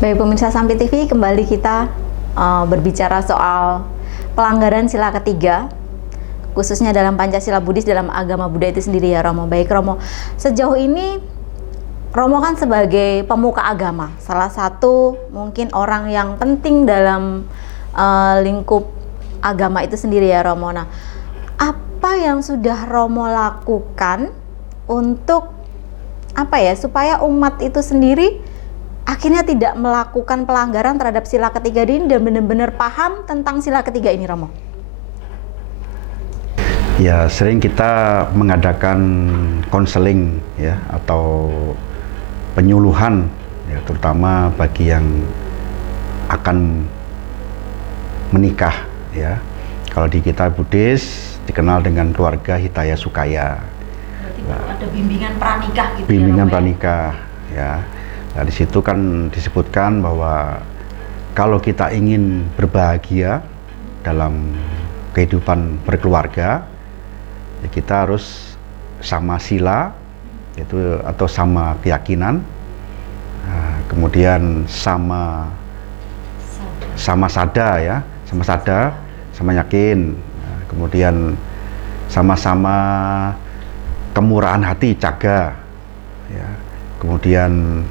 Baik pemirsa Sampi TV, kembali kita berbicara soal pelanggaran sila ketiga, khususnya dalam Pancasila Buddhis, dalam agama Buddha itu sendiri ya Romo. Baik Romo, sejauh ini Romo kan sebagai pemuka agama, salah satu mungkin orang yang penting dalam lingkup agama itu sendiri ya Romo. Nah, apa yang sudah Romo lakukan untuk supaya umat itu sendiri akhirnya tidak melakukan pelanggaran terhadap sila ketiga ini dan benar-benar paham tentang sila ketiga ini, Romo? Ya, sering kita mengadakan konseling ya atau penyuluhan ya, terutama bagi yang akan menikah ya. Kalau di kita Buddhis dikenal dengan keluarga Hitaya Sukaya. Berarti ada bimbingan pranikah gitu. Bimbingan ya, pranikah ya. Nah, di situ kan disebutkan bahwa kalau kita ingin berbahagia dalam kehidupan berkeluarga, ya kita harus sama sila, itu atau sama keyakinan, nah, kemudian sama sada ya, sama sada, sama yakin, nah, kemudian sama-sama kemurahan hati, caga, ya, kemudian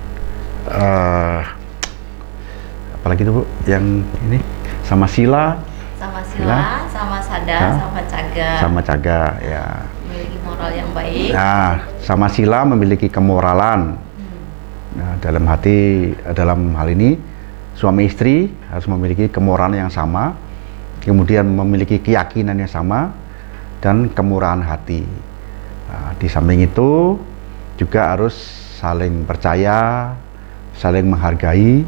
apalagi itu Bu, yang ini sama sila, sama sada, sama caga ya. Memiliki moral yang baik. Nah, sama sila memiliki kemoralan. Nah, dalam hal ini suami istri harus memiliki kemoralan yang sama, kemudian memiliki keyakinan yang sama dan kemurahan hati. Nah, di samping itu juga harus saling percaya, saling menghargai,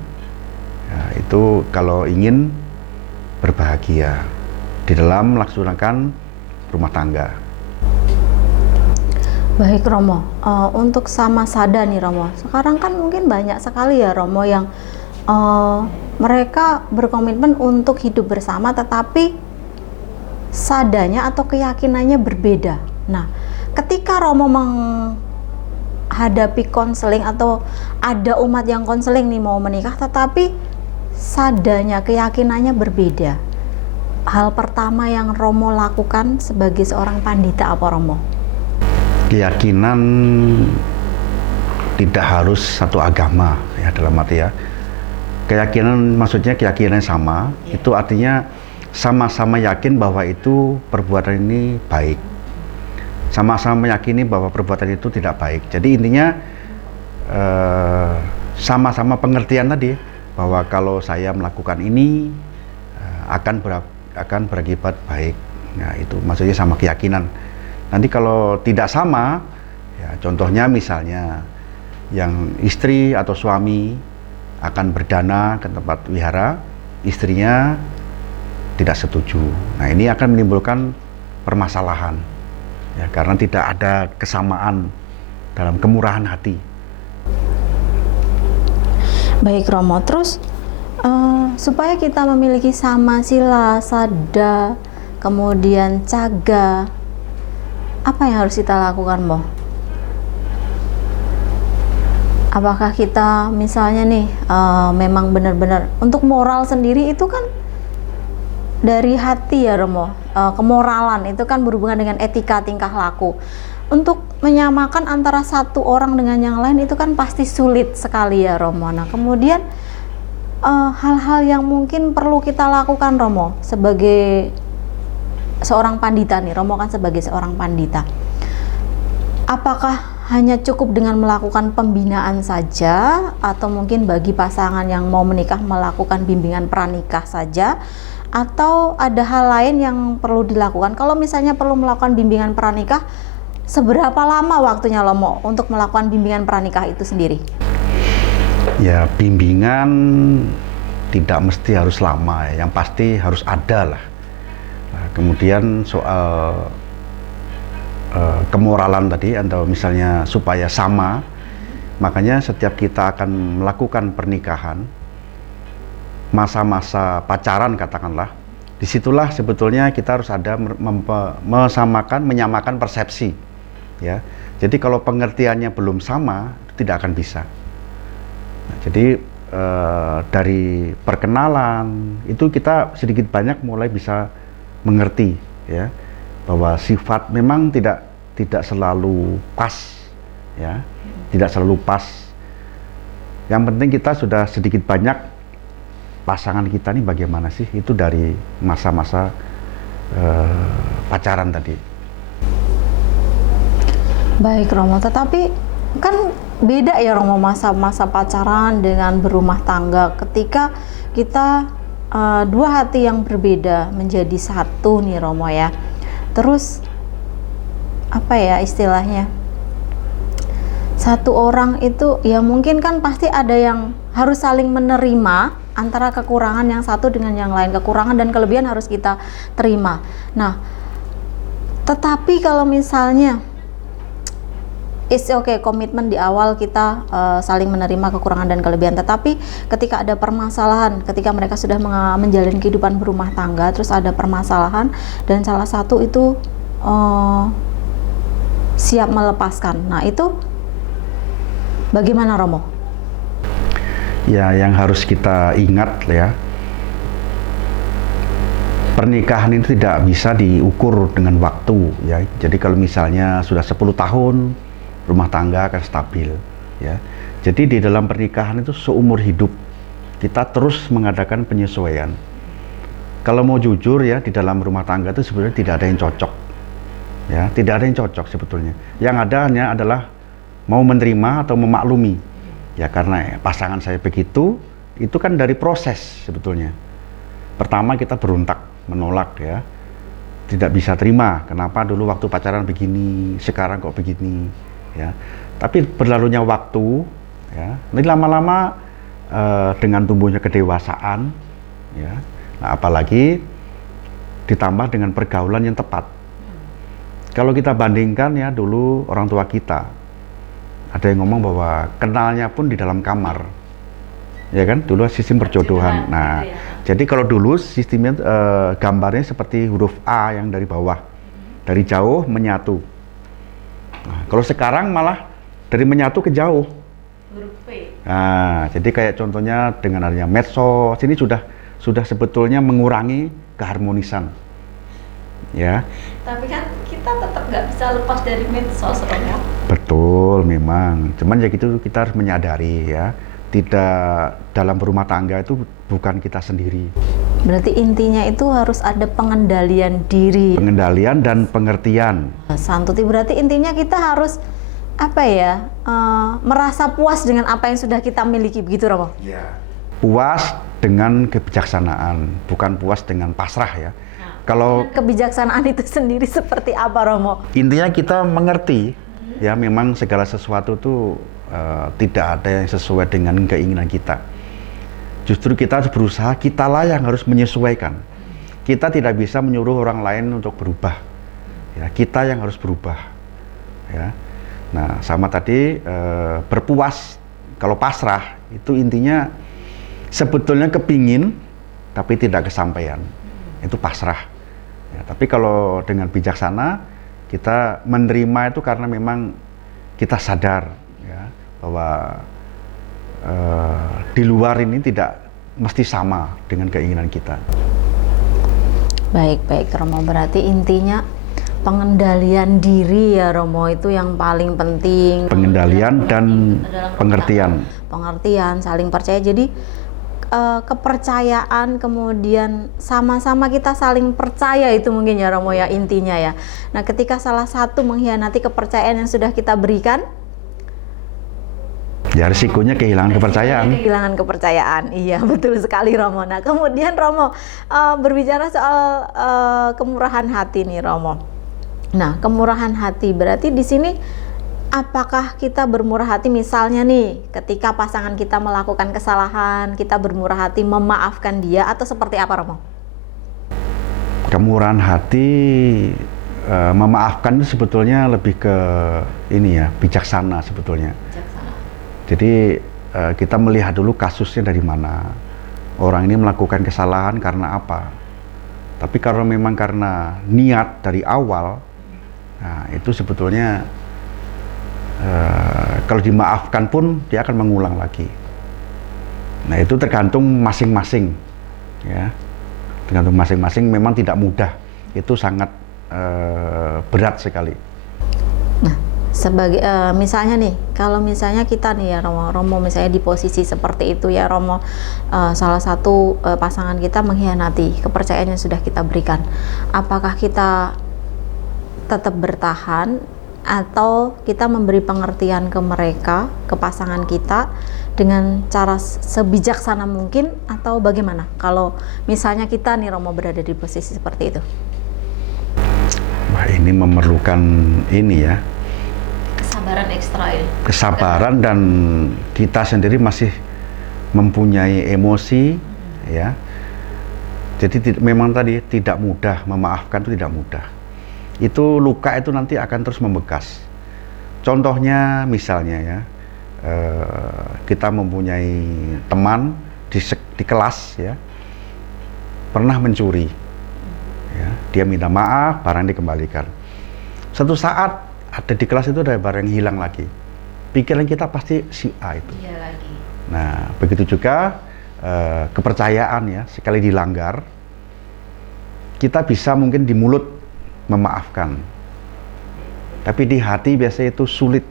ya, itu kalau ingin berbahagia di dalam melaksanakan rumah tangga. Baik Romo, untuk sama sada nih Romo, sekarang kan mungkin banyak sekali ya Romo yang mereka berkomitmen untuk hidup bersama tetapi sadanya atau keyakinannya berbeda. Nah, ketika Romo menghadapi konseling atau ada umat yang konseling nih mau menikah tetapi sadanya, keyakinannya berbeda, hal pertama yang Romo lakukan sebagai seorang pandita apa Romo? Keyakinan tidak harus satu agama ya, dalam arti ya keyakinan, maksudnya keyakinan sama ya. Itu artinya sama-sama yakin bahwa itu perbuatan ini baik, sama-sama meyakini bahwa perbuatan itu tidak baik. Jadi intinya sama-sama pengertian tadi bahwa kalau saya melakukan ini akan berakibat baik. Nah, itu maksudnya sama keyakinan. Nanti kalau tidak sama, ya contohnya misalnya yang istri atau suami akan berdana ke tempat wihara, istrinya tidak setuju. Nah, ini akan menimbulkan permasalahan. Ya, karena tidak ada kesamaan dalam kemurahan hati. Baik Romo, terus supaya kita memiliki sama sila, sada, kemudian caga, apa yang harus kita lakukan Mo? Apakah kita misalnya nih memang benar-benar untuk moral sendiri itu kan dari hati ya Romo, kemoralan itu kan berhubungan dengan etika tingkah laku. Untuk menyamakan antara satu orang dengan yang lain itu kan pasti sulit sekali ya Romo. Nah kemudian hal-hal yang mungkin perlu kita lakukan Romo sebagai seorang pandita nih, Romo kan sebagai seorang pandita, apakah hanya cukup dengan melakukan pembinaan saja atau mungkin bagi pasangan yang mau menikah melakukan bimbingan pranikah saja, atau ada hal lain yang perlu dilakukan? Kalau misalnya perlu melakukan bimbingan pranikah, seberapa lama waktunya Romo untuk melakukan bimbingan pranikah itu sendiri? Ya, bimbingan tidak mesti harus lama ya, yang pasti harus ada lah. Nah, kemudian soal kemoralan tadi, atau misalnya supaya sama, makanya setiap kita akan melakukan pernikahan, masa-masa pacaran katakanlah, disitulah sebetulnya kita harus ada menyamakan persepsi ya. Jadi kalau pengertiannya belum sama, itu tidak akan bisa. Nah, jadi dari perkenalan itu kita sedikit banyak mulai bisa mengerti ya bahwa sifat memang tidak selalu pas ya, tidak selalu pas. Yang penting kita sudah sedikit banyak pasangan kita nih bagaimana sih, itu dari masa-masa pacaran tadi. Baik Romo, tetapi kan beda ya Romo masa-masa pacaran dengan berumah tangga. Ketika kita dua hati yang berbeda menjadi satu nih Romo ya. Terus apa ya istilahnya? Satu orang itu ya mungkin kan pasti ada yang harus saling menerima antara kekurangan yang satu dengan yang lain. Kekurangan dan kelebihan harus kita terima. Nah, tetapi kalau misalnya komitmen di awal kita saling menerima kekurangan dan kelebihan. Tetapi ketika ada permasalahan, ketika mereka sudah menjalani kehidupan berumah tangga, terus ada permasalahan dan salah satu itu siap melepaskan. Nah itu bagaimana Romo? Ya, yang harus kita ingat ya, pernikahan itu tidak bisa diukur dengan waktu ya. Jadi kalau misalnya sudah 10 tahun rumah tangga akan stabil ya. Jadi di dalam pernikahan itu seumur hidup kita terus mengadakan penyesuaian. Kalau mau jujur ya, di dalam rumah tangga itu sebenarnya tidak ada yang cocok ya, tidak ada yang cocok sebetulnya. Yang ada hanya adalah mau menerima atau memaklumi ya, karena pasangan saya begitu, itu kan dari proses sebetulnya. Pertama kita berontak, menolak ya, tidak bisa terima kenapa dulu waktu pacaran begini, sekarang kok begini ya. Tapi berlalunya waktu ya, nanti lama-lama dengan tumbuhnya kedewasaan ya, nah apalagi ditambah dengan pergaulan yang tepat. Kalau kita bandingkan ya, dulu orang tua kita ada yang ngomong bahwa kenalnya pun di dalam kamar ya kan, dulu sistem perjodohan. Nah jadi kalau dulu sistemnya gambarnya seperti huruf A yang dari bawah, dari jauh menyatu. Nah, kalau sekarang malah dari menyatu ke jauh. Huruf P. Nah, jadi kayak contohnya dengan adanya medsos, ini sudah sebetulnya mengurangi keharmonisan. Ya. Tapi kan kita tetap nggak bisa lepas dari medsos, Romo. Betul, memang. Cuman ya gitu, kita harus menyadari ya, tidak, dalam berumah tangga itu bukan kita sendiri. Berarti intinya itu harus ada pengendalian diri. Pengendalian dan pengertian. Santuti, berarti intinya kita harus apa ya, merasa puas dengan apa yang sudah kita miliki, begitu Romo? Ya. Puas dengan kebijaksanaan, bukan puas dengan pasrah ya. Kalau kebijaksanaan itu sendiri seperti apa Romo? Intinya kita mengerti ya, memang segala sesuatu itu tidak ada yang sesuai dengan keinginan kita. Justru kita harus berusaha, kitalah yang harus menyesuaikan. Kita tidak bisa menyuruh orang lain untuk berubah. Ya, kita yang harus berubah. Ya. Nah, sama tadi berpuas, kalau pasrah itu intinya sebetulnya kepingin tapi tidak kesampaian. Itu pasrah. Ya, tapi kalau dengan bijaksana kita menerima itu karena memang kita sadar ya, bahwa di luar ini tidak mesti sama dengan keinginan kita. Baik Romo, berarti intinya pengendalian diri ya Romo, itu yang paling penting. Pengendalian dan pengertian. Pengertian, saling percaya. Jadi kepercayaan, kemudian sama-sama kita saling percaya, itu mungkin ya Romo ya intinya ya. Nah, ketika salah satu mengkhianati kepercayaan yang sudah kita berikan, ya risikonya kehilangan kepercayaan. Kehilangan kepercayaan, iya betul sekali Romo. Nah kemudian Romo berbicara soal kemurahan hati nih Romo. Nah kemurahan hati berarti di sini apakah kita bermurah hati misalnya nih ketika pasangan kita melakukan kesalahan, kita bermurah hati memaafkan dia atau seperti apa Romo? Kemurahan hati memaafkan itu sebetulnya lebih ke ini ya, bijaksana sebetulnya. Jadi kita melihat dulu kasusnya dari mana, orang ini melakukan kesalahan karena apa. Tapi kalau memang karena niat dari awal, nah itu sebetulnya kalau dimaafkan pun dia akan mengulang lagi. Nah itu tergantung masing-masing, ya. Tergantung masing-masing, memang tidak mudah. Itu sangat berat sekali. Nah, sebagai misalnya nih, kalau misalnya kita nih ya Romo misalnya di posisi seperti itu ya Romo, salah satu pasangan kita mengkhianati kepercayaan yang sudah kita berikan, apakah kita tetap bertahan atau kita memberi pengertian ke mereka, ke pasangan kita dengan cara sebijaksana mungkin, atau bagaimana kalau misalnya kita nih Romo berada di posisi seperti itu? Wah, ini memerlukan ini ya, Kesabaran ekstra ya. kesabaran, dan kita sendiri masih mempunyai emosi, ya. Jadi memang tadi tidak mudah, memaafkan itu tidak mudah. Itu luka itu nanti akan terus membekas. Contohnya misalnya ya, kita mempunyai teman di kelas ya, pernah mencuri. Ya, dia minta maaf, barang dikembalikan. Suatu saat ada di kelas itu ada barang yang hilang lagi. Pikiran kita pasti si A itu. Iya lagi. Nah, begitu juga kepercayaan ya, sekali dilanggar, kita bisa mungkin di mulut memaafkan, tapi di hati biasanya itu sulit.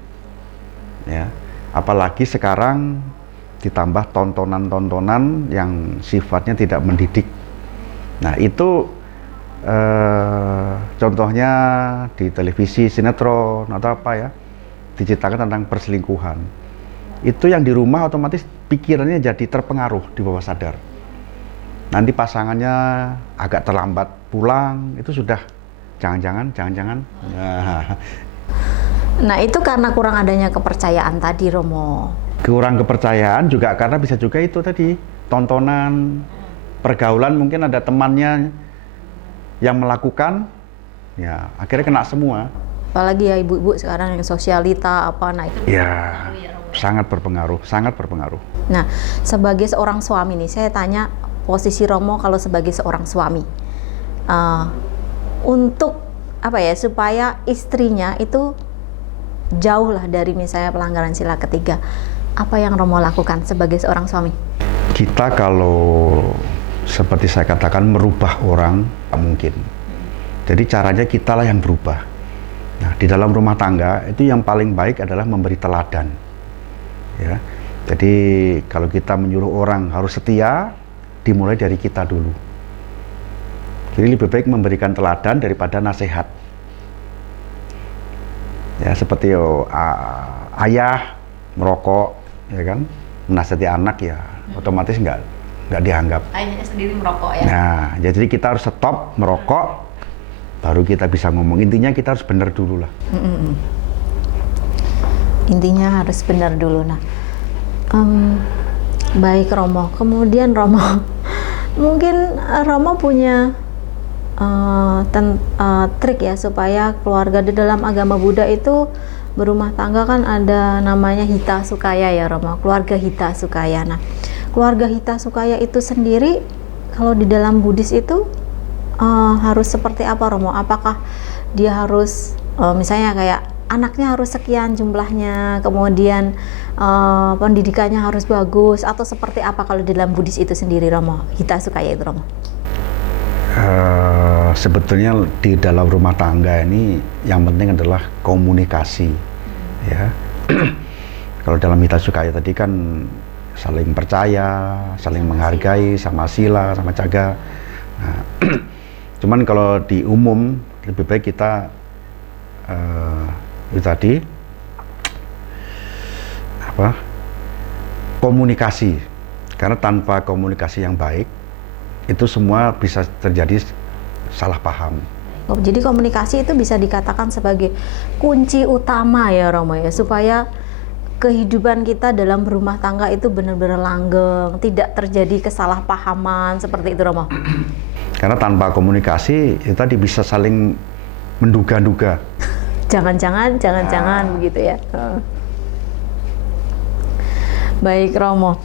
Ya, apalagi sekarang ditambah tontonan-tontonan yang sifatnya tidak mendidik. Nah, itu contohnya di televisi, sinetron atau apa ya, diceritakan tentang perselingkuhan. Itu yang di rumah otomatis pikirannya jadi terpengaruh di bawah sadar. Nanti pasangannya agak terlambat pulang, itu sudah jangan-jangan. Nah, itu karena kurang adanya kepercayaan tadi, Romo. Kurang kepercayaan juga karena bisa juga itu tadi, tontonan, pergaulan, mungkin ada temannya yang melakukan, ya akhirnya kena semua. Apalagi ya ibu-ibu sekarang yang sosialita apa, nah itu Ya, sangat berpengaruh, sangat berpengaruh. Nah, sebagai seorang suami nih, saya tanya posisi Romo kalau sebagai seorang suami, untuk apa ya, supaya istrinya itu jauh lah dari misalnya pelanggaran sila ketiga, apa yang Romo lakukan sebagai seorang suami? Kita kalau seperti saya katakan merubah orang tak mungkin. Jadi caranya kitalah yang berubah. Nah, di dalam rumah tangga itu yang paling baik adalah memberi teladan. Ya. Jadi kalau kita menyuruh orang harus setia, dimulai dari kita dulu. Jadi lebih baik memberikan teladan daripada nasihat. Ya, seperti ayah merokok, ya kan, menasihati anak ya, otomatis nggak dianggap. Ayahnya sendiri merokok ya. Nah, jadi kita harus stop merokok, baru kita bisa ngomong. Intinya kita harus benar dulu lah. Intinya harus benar dulu. Nah, baik Romo. Kemudian Romo, mungkin Romo punya trik ya supaya keluarga di dalam agama Buddha itu berumah tangga, kan ada namanya Hita Sukaya ya Romo, keluarga Hita Sukaya. Nah, keluarga Hita Sukaya itu sendiri kalau di dalam Buddhis itu harus seperti apa Romo? Apakah dia harus misalnya kayak anaknya harus sekian jumlahnya, kemudian pendidikannya harus bagus, atau seperti apa kalau di dalam Buddhis itu sendiri Romo, Hita Sukaya itu Romo? Sebetulnya di dalam rumah tangga ini yang penting adalah komunikasi, ya. Kalau dalam Hita Sukaya tadi kan saling percaya, saling menghargai, sama sila, sama jaga. Nah, cuman kalau di umum lebih baik kita itu tadi apa, komunikasi, karena tanpa komunikasi yang baik itu semua bisa terjadi salah paham. Jadi komunikasi itu bisa dikatakan sebagai kunci utama ya Romo ya, supaya kehidupan kita dalam berumah tangga itu benar-benar langgeng, tidak terjadi kesalahpahaman seperti itu Romo. Karena tanpa komunikasi itu tadi bisa saling menduga-duga. Jangan-jangan begitu ya. Baik Romo.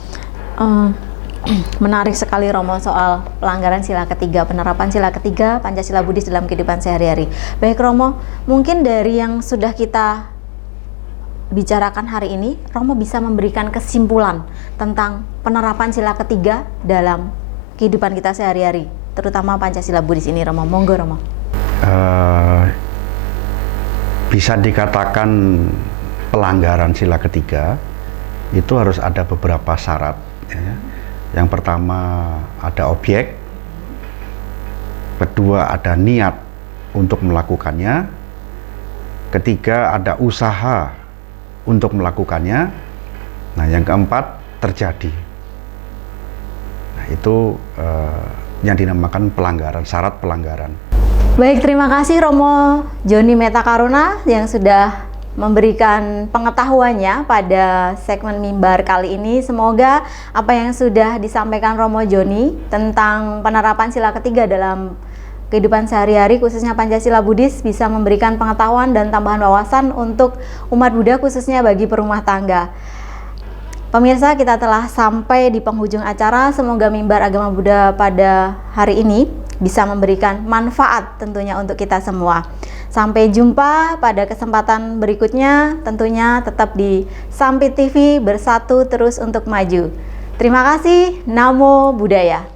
Menarik sekali Romo soal pelanggaran sila ketiga, penerapan sila ketiga Pancasila Buddhis dalam kehidupan sehari-hari. Baik Romo, mungkin dari yang sudah kita bicarakan hari ini, Romo bisa memberikan kesimpulan tentang penerapan sila ketiga dalam kehidupan kita sehari-hari, terutama Pancasila Buddhis ini, Romo? Monggo, Romo. Bisa dikatakan pelanggaran sila ketiga itu harus ada beberapa syarat, ya. Yang pertama ada objek, kedua ada niat untuk melakukannya, ketiga ada usaha untuk melakukannya, nah yang keempat terjadi. Nah itu yang dinamakan pelanggaran, syarat pelanggaran. Baik, terima kasih Romo Joni Metakaruna yang sudah memberikan pengetahuannya pada segmen mimbar kali ini. Semoga apa yang sudah disampaikan Romo Joni tentang penerapan sila ketiga dalam kehidupan sehari-hari, khususnya Pancasila Buddhis, bisa memberikan pengetahuan dan tambahan wawasan untuk umat Buddha, khususnya bagi perumah tangga. Pemirsa, kita telah sampai di penghujung acara. Semoga mimbar agama Buddha pada hari ini bisa memberikan manfaat tentunya untuk kita semua. Sampai jumpa pada kesempatan berikutnya, tentunya tetap di Sampit TV, bersatu terus untuk maju. Terima kasih. Namo Buddhaya.